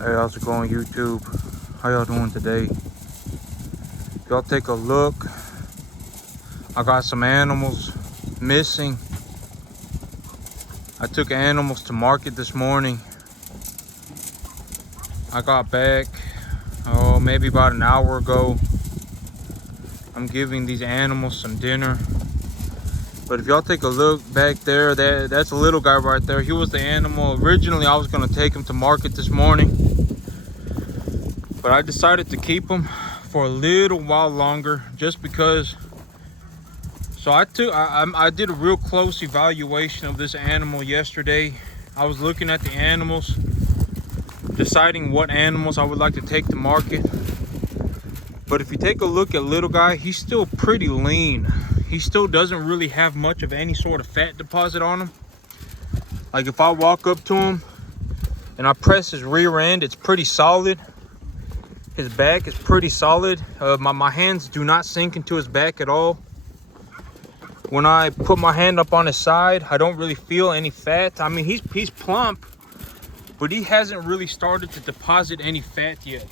Hey, how's it going, YouTube? How y'all doing today? Y'all take a look. I got some animals missing. I took animals to market this morning. I got back, maybe about an hour ago. I'm giving these animals some dinner. But if y'all take a look back there, that's a little guy right there. He was the animal. Originally, I was gonna take him to market this morning, but I decided to keep him for a little while longer just because. So I did a real close evaluation of this animal yesterday. I was looking at the animals, deciding what animals I would like to take to market. But if you take a look at little guy, he's still pretty lean. He still doesn't really have much of any sort of fat deposit on him. Like if I walk up to him and I press his rear end, it's pretty solid. His back is pretty solid. My hands do not sink into his back at all. When I put my hand up on his side, I don't really feel any fat. I mean, he's plump, but he hasn't really started to deposit any fat yet.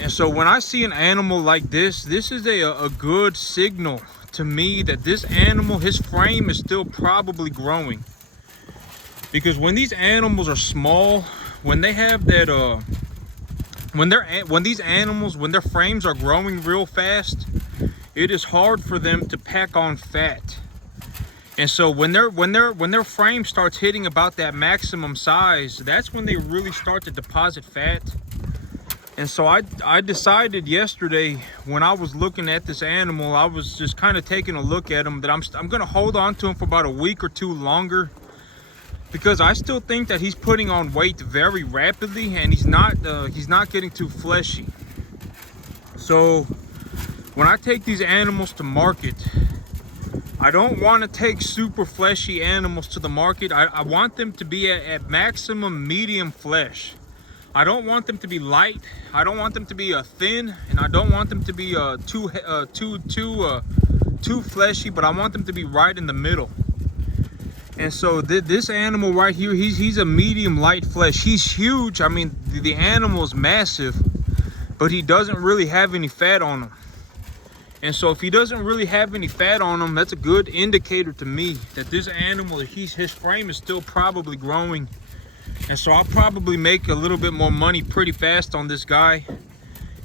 And so when I see an animal like this is a good signal to me that this animal, his frame is still probably growing. Because when these animals are small, when they have that when their frames are growing real fast, it is hard for them to pack on fat. And so when their frame starts hitting about that maximum size, that's when they really start to deposit fat. And so I decided yesterday, when I was looking at this animal, I was just kind of taking a look at him, that I'm going to hold on to him for about a week or two longer, because I still think that he's putting on weight very rapidly, and he's not getting too fleshy. So when I take these animals to market, I don't want to take super fleshy animals to the market. I want them to be at maximum medium flesh. I don't want them to be light. I don't want them to be thin, and I don't want them to be too fleshy. But I want them to be right in the middle. And so this animal right here, he's a medium light flesh. He's huge. I mean, the animal is massive, but he doesn't really have any fat on him. And so if he doesn't really have any fat on him, that's a good indicator to me that this animal, his frame is still probably growing. And so I'll probably make a little bit more money pretty fast on this guy.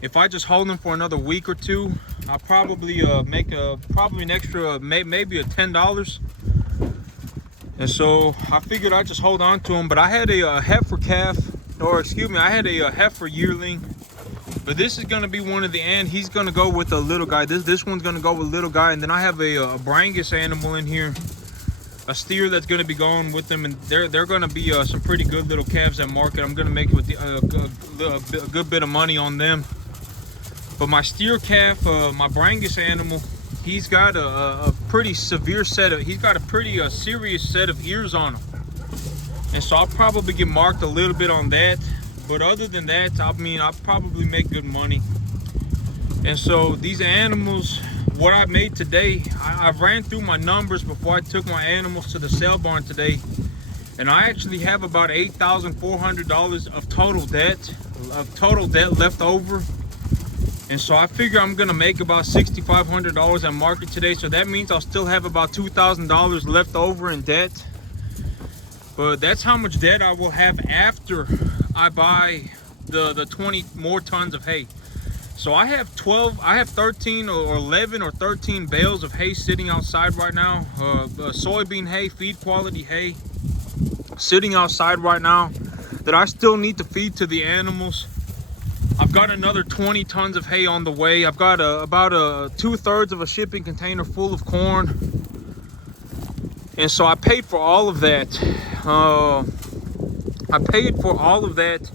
If I just hold him for another week or two, I'll probably make an extra, maybe $10. And so I figured I'd just hold on to him. But I had a heifer calf, or excuse me, I had a heifer yearling. But this is gonna be one of the, and he's gonna go with a little guy. This one's gonna go with a little guy. And then I have a Brangus animal in here, a steer that's going to be going with them, and they're going to be some pretty good little calves at market. I'm going to make with a good bit of money on them. But my steer calf, my Brangus animal, he's got a pretty severe set of, he's got a pretty serious set of ears on him. And so I'll probably get marked a little bit on that. But other than that, I mean, I'll probably make good money. And so these animals, what I made today, I ran through my numbers before I took my animals to the sale barn today, and I actually have about $8,400 of total debt left over. And so I figure I'm gonna make about $6,500 at market today. So that means I'll still have about $2,000 left over in debt. But that's how much debt I will have after I buy the 20 more tons of hay. So I have 13 or 11 or 13 bales of hay sitting outside right now. Soybean hay, feed quality hay, sitting outside right now that I still need to feed to the animals. I've got another 20 tons of hay on the way. I've got about 2/3 of a shipping container full of corn. And so I paid for all of that. I paid for all of that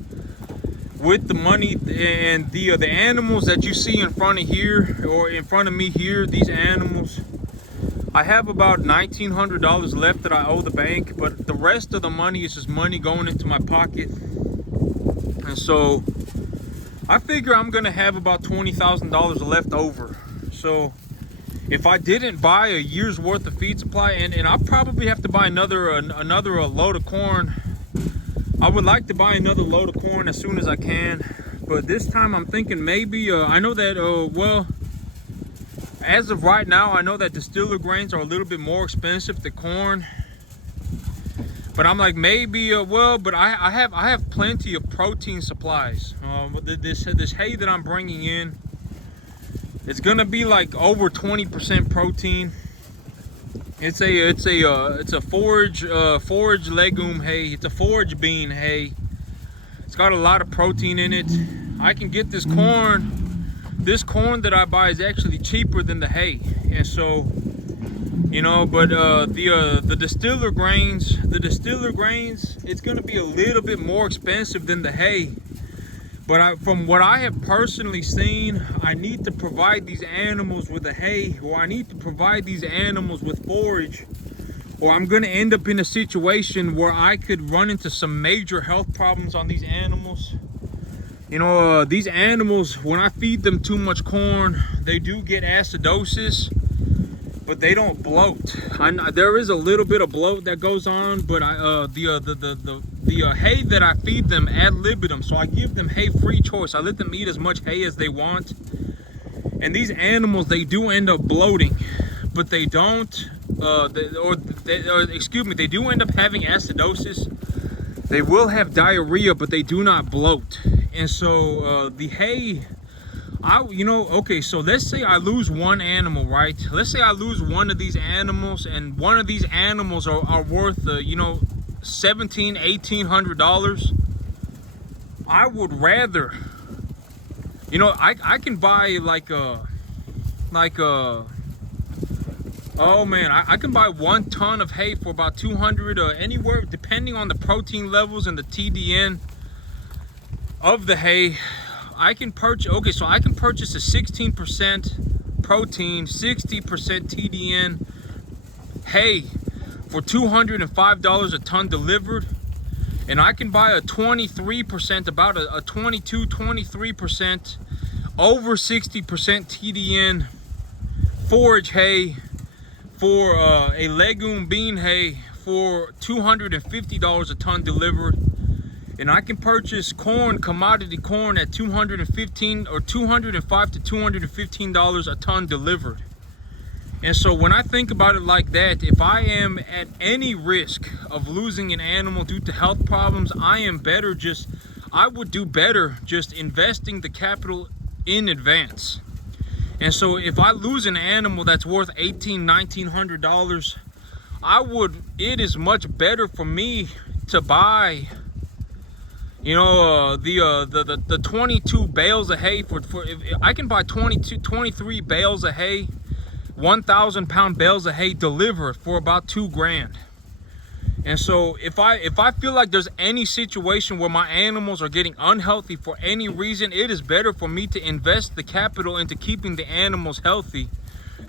with the money, and the animals that you see in front of here, or in front of me here, these animals, I have about $1,900 left that I owe the bank, but the rest of the money is just money going into my pocket. And so I figure I'm gonna have about $20,000 left over. So if I didn't buy a year's worth of feed supply, and I'll probably have to buy another load of corn I would like to buy another load of corn as soon as I can, but this time I'm thinking maybe, I know that, well, as of right now, I know that distiller grains are a little bit more expensive than corn. But I'm like, maybe, well, but I have plenty of protein supplies. This hay that I'm bringing in, it's gonna be like over 20% protein. It's a forage legume hay. It's a forage bean hay. It's got a lot of protein in it. I can get this corn. This corn that I buy is actually cheaper than the hay, and so, you know, but the distiller grains, it's gonna be a little bit more expensive than the hay. But from what I have personally seen, I need to provide these animals with a hay, or I need to provide these animals with forage, or I'm gonna end up in a situation where I could run into some major health problems on these animals. You know, these animals, when I feed them too much corn, they do get acidosis, but they don't bloat. There is a little bit of bloat that goes on, but the hay that I feed them ad libitum, so I give them hay free choice. I let them eat as much hay as they want, and these animals, they do end up bloating, but they don't, excuse me, they do end up having acidosis. They will have diarrhea, but they do not bloat. And so the hay, you know, okay, so let's say I lose one animal, right? Let's say I lose one of these animals, and one of these animals are worth, you know, $1,700–1,800. I would rather, you know, I can buy oh man, I can buy 1 ton of hay for about 200, anywhere, depending on the protein levels and the TDN of the hay. I can purchase, okay, so I can purchase a 16% protein, 60% TDN hay for $205 a ton delivered. And I can buy a 23%, about a 23% over 60% TDN forage hay for a legume bean hay for $250 a ton delivered. And I can purchase corn, commodity corn, at $215 or $205 to $215 a ton delivered. And so when I think about it like that, if I am at any risk of losing an animal due to health problems, I would do better just investing the capital in advance. And so if I lose an animal that's worth $1,800–1,900, it is much better for me to buy, you know, the 22 bales of hay for if I can buy 23 bales of hay, 1,000-pound bales of hay delivered for about $2,000. And so if I feel like there's any situation where my animals are getting unhealthy for any reason, it is better for me to invest the capital into keeping the animals healthy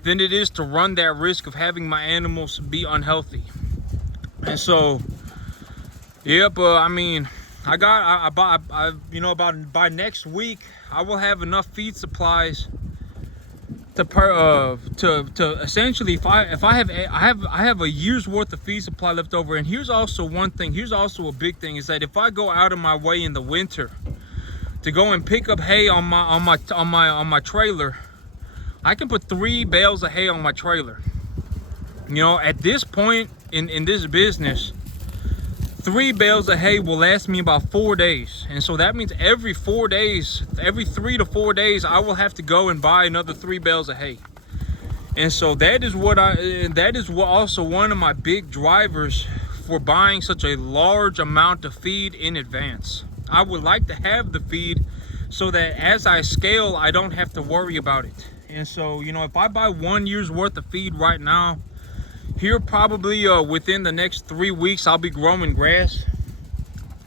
than it is to run that risk of having my animals be unhealthy. And so, yep, I mean, you know, by next week, I will have enough feed supplies to essentially, if I have a year's worth of feed supply left over. And here's also one thing, here's also a big thing, is that if I go out of my way in the winter to go and pick up hay on my trailer, I can put 3 bales of hay on my trailer. You know, at this point in this business, 3 bales of hay will last me about 4 days. And so that means every 4 days, every 3 to 4 days, I will have to go and buy another 3 bales of hay. And so that is what also one of my big drivers for buying such a large amount of feed in advance. I would like to have the feed so that as I scale, I don't have to worry about it. And so, you know, if I buy 1 year's worth of feed right now, here probably within the next 3 weeks, I'll be growing grass.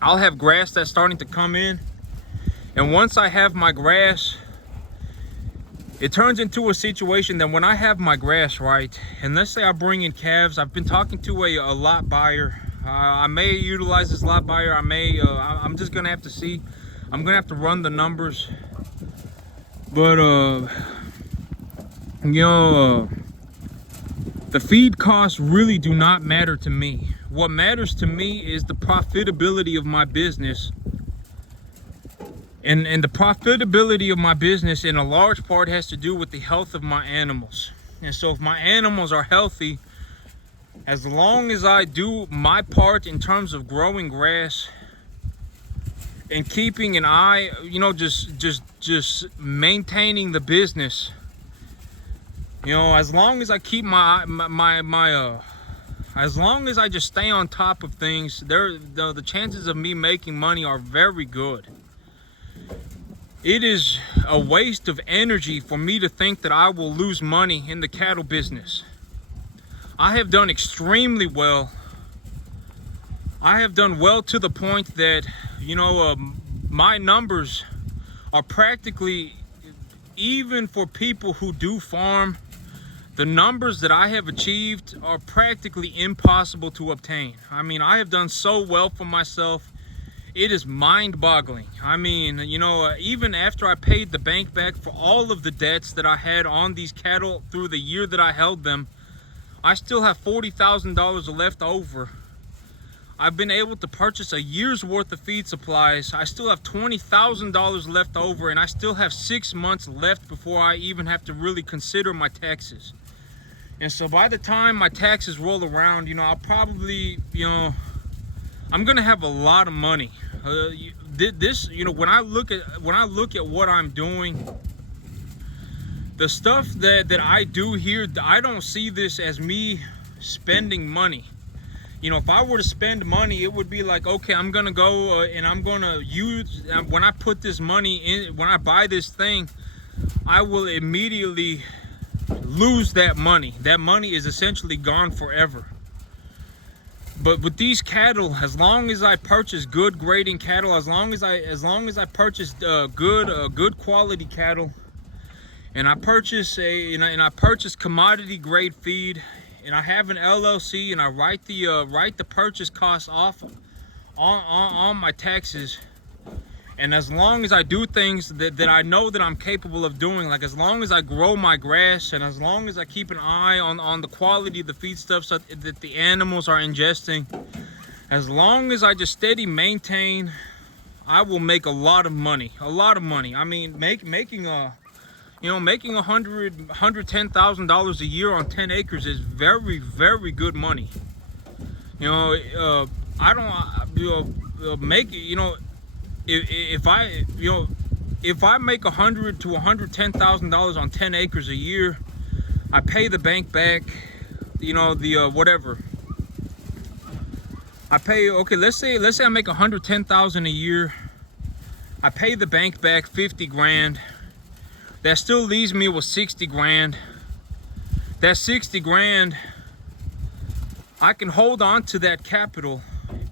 I'll have grass that's starting to come in. And once I have my grass, it turns into a situation that when I have my grass, right, and let's say I bring in calves, I've been talking to a lot buyer. I may utilize this lot buyer. I'm just gonna have to see. I'm gonna have to run the numbers. But you know, the feed costs really do not matter to me. what matters to me is the profitability of my business. And the profitability of my business in a large part has to do with the health of my animals. And so if my animals are healthy, as long as I do my part in terms of growing grass and keeping an eye, you know, just maintaining the business, you know, as long as I keep as long as I just stay on top of things, the chances of me making money are very good. It is a waste of energy for me to think that I will lose money in the cattle business. I have done extremely well. I have done well to the point that, you know, my numbers are practically, even for people who do farm, the numbers that I have achieved are practically impossible to obtain. I mean, I have done so well for myself. It is mind-boggling. I mean, you know, even after I paid the bank back for all of the debts that I had on these cattle through the year that I held them, I still have $40,000 left over. I've been able to purchase a year's worth of feed supplies. I still have $20,000 left over, and I still have 6 months left before I even have to really consider my taxes. And so by the time my taxes roll around, you know, I'll probably, you know, I'm gonna have a lot of money. This, you know, when I look at what I'm doing, the stuff that I do here, I don't see this as me spending money. You know, if I were to spend money, it would be like, okay, I'm gonna go and I'm gonna use, when I put this money in, when I buy this thing, I will immediately lose that money. That money is essentially gone forever. But with these cattle, as long as I purchase good grading cattle, as long as I purchase good quality cattle, and I purchase commodity grade feed, and I have an LLC, and I write the purchase costs off on my taxes, and as long as I do things that I know that I'm capable of doing, like as long as I grow my grass, and as long as I keep an eye on the quality of the feedstuffs that the animals are ingesting, as long as I just steady maintain, I will make a lot of money. I mean, making $110,000 a year on 10 acres is very, very good money. You know, I don't make it, you know, if I make $100,000 to $110,000 on 10 acres a year, I pay the bank back, you know, the whatever. I pay, okay, let's say I make $110,000 a year. I pay the bank back 50 grand. That still leaves me with 60 grand. That 60 grand, I can hold on to that capital,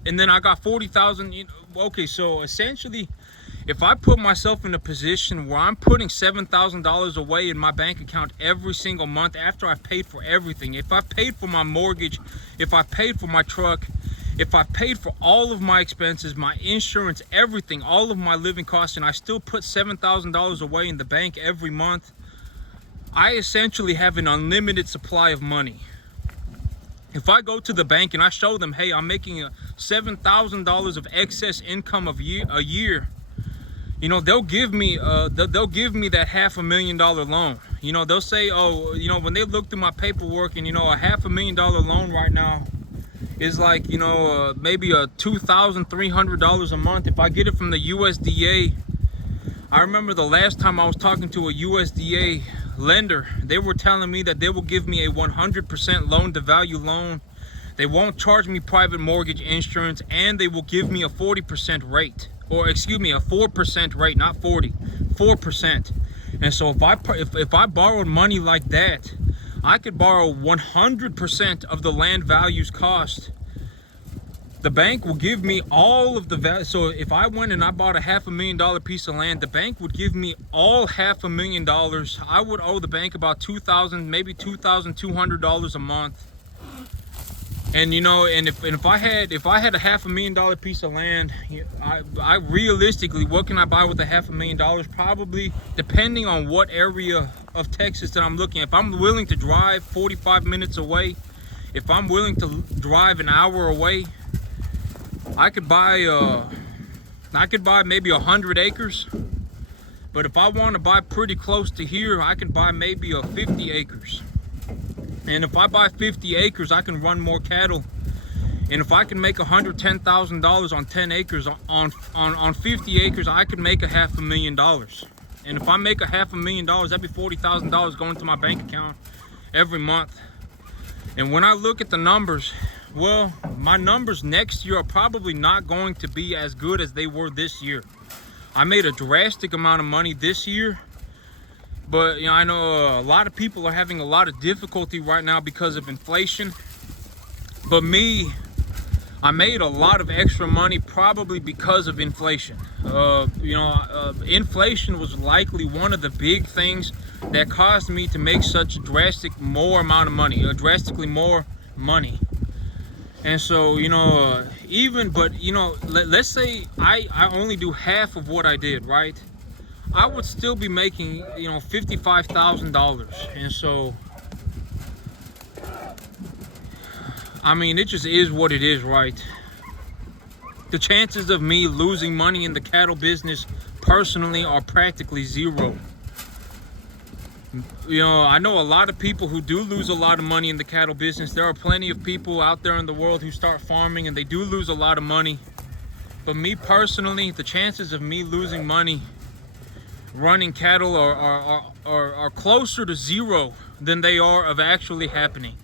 and then I got 40,000. Okay, so essentially, if I put myself in a position where I'm putting $7,000 away in my bank account every single month after I've paid for everything, if I've paid for my mortgage, if I've paid for my truck, if I've paid for all of my expenses, my insurance, everything, all of my living costs, and I still put $7,000 away in the bank every month, I essentially have an unlimited supply of money. If I go to the bank and I show them, hey, I'm making $7,000 of excess income a year, you know, they'll give me that $500,000 loan. You know, they'll say, oh, you know, when they look through my paperwork, and you know, a $500,000 loan right now is like, you know, maybe $2,300 a month. If I get it from the USDA, I remember the last time I was talking to a USDA lender, they were telling me that they will give me a 100% loan to value loan. They won't charge me private mortgage insurance, and they will give me a 40% rate, or excuse me, a 4% rate, not 40, 4%. And so if I borrowed money like that, I could borrow 100% of the land value's cost. The bank will give me all of the value. So if I went and I bought a $500,000 piece of land, the bank would give me all $500,000. I would owe the bank about $2,000, maybe $2,200 a month. And you know, and if I had a $500,000 piece of land, I realistically, what can I buy with a $500,000? Probably, depending on what area of Texas that I'm looking at. If I'm willing to drive 45 minutes away if I'm willing to drive an hour away, I could buy maybe 100 acres. But if I want to buy pretty close to here, I can buy maybe 50 acres. And if I buy 50 acres, I can run more cattle. And if I can make $110,000 on 10 acres, on 50 acres, I could make $500,000. And if I make $500,000, that'd be $40,000 going to my bank account every month. And when I look at the numbers, well, my numbers next year are probably not going to be as good as they were this year. I made a drastic amount of money this year, but you know, I know a lot of people are having a lot of difficulty right now because of inflation. But me, I made a lot of extra money probably because of inflation. Inflation was likely one of the big things that caused me to make such drastically more money. And so, let's say I only do half of what I did, right? I would still be making, $55,000. And so, I mean, it just is what it is, right? The chances of me losing money in the cattle business personally are practically zero. I know a lot of people who do lose a lot of money in the cattle business. There are plenty of people out there in the world who start farming and they do lose a lot of money. But me personally, the chances of me losing money running cattle are closer to zero than they are of actually happening.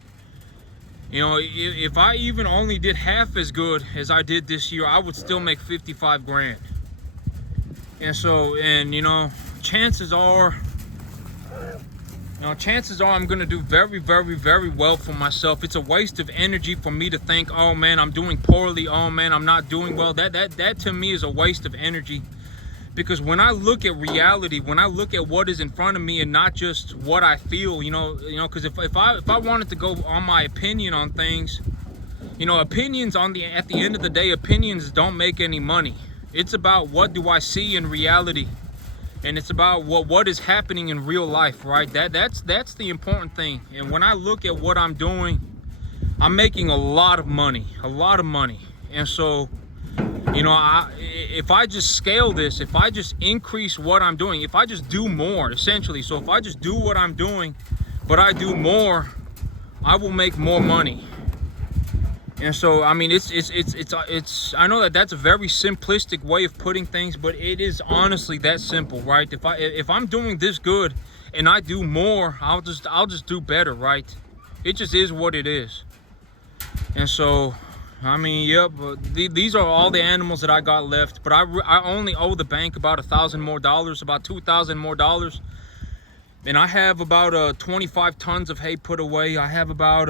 If I even only did half as good as I did this year, I would still make 55 grand. And so, chances are I'm going to do very, very, very well for myself. It's a waste of energy for me to think, oh man, I'm doing poorly. Oh man, I'm not doing well. That to me is a waste of energy. Because when I look at reality, when I look at what is in front of me and not just what I feel, because if I wanted to go on my opinion on things, opinions at the end of the day, opinions don't make any money. It's about what do I see in reality. And it's about what is happening in real life, right? That's the important thing. And when I look at what I'm doing, I'm making a lot of money. And so, if I just scale this, if I just increase what I'm doing, if I just do more, essentially. So if I just do what I'm doing, but I do more, I will make more money. And so, I mean, it's I know that that's a very simplistic way of putting things, but it is honestly that simple, right? If I'm doing this good and I do more, I'll just do better, right? It just is what it is. And so, I mean, yep, these are all the animals that I got left, but I only owe the bank about $1,000 more, about $2,000 more. And I have about 25 tons of hay put away. I have about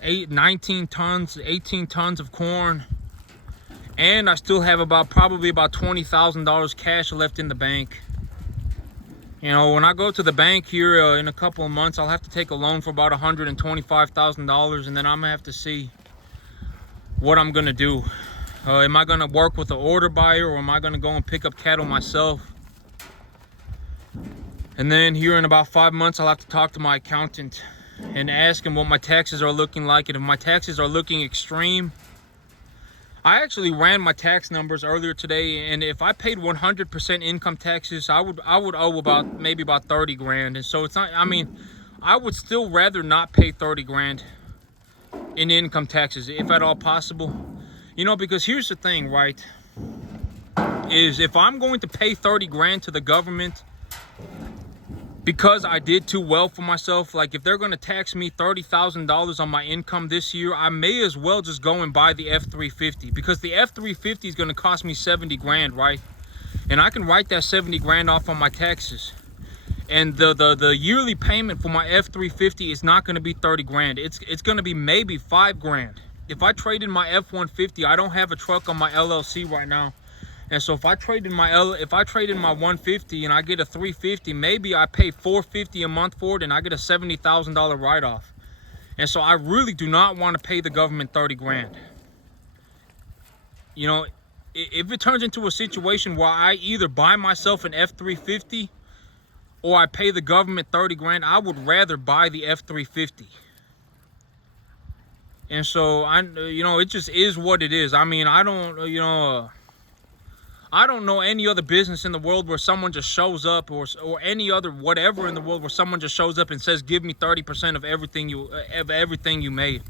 18 tons of corn. And I still have probably about $20,000 cash left in the bank. When I go to the bank here in a couple of months, I'll have to take a loan for about $125,000, and then I'm gonna have to see what I'm gonna do. Am I gonna work with an order buyer, or am I gonna go and pick up cattle myself? And then here in about 5 months, I'll have to talk to my accountant and ask him what my taxes are looking like. And if my taxes are looking extreme, I actually ran my tax numbers earlier today, and if I paid 100% income taxes, I would owe maybe about 30 grand. And so it's not, I mean, I would still rather not pay 30 grand in income taxes, if at all possible. Because here's the thing, right? Is if I'm going to pay 30 grand to the government because I did too well for myself, like if they're going to tax me $30,000 on my income this year, I may as well just go and buy the F-350, because the F-350 is going to cost me 70 grand, right? And I can write that 70 grand off on my taxes. And the yearly payment for my F-350 is not going to be 30 grand. It's going to be maybe 5 grand. If I trade in my F-150, I don't have a truck on my LLC right now. And so if I trade in my 150 and I get a 350, maybe I pay $450 a month for it and I get a $70,000 write-off. And so I really do not want to pay the government 30 grand. If it turns into a situation where I either buy myself an F-350 or I pay the government 30 grand, I would rather buy the F-350. And so it just is what it is. I mean, I don't know any other business in the world where someone just shows up, or any other whatever in the world where someone just shows up and says, give me 30% of everything you made.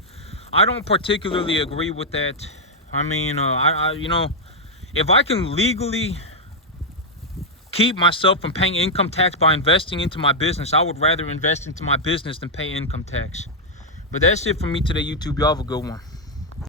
I don't particularly agree with that. I mean, if I can legally keep myself from paying income tax by investing into my business, I would rather invest into my business than pay income tax. But that's it for me today, YouTube. Y'all have a good one.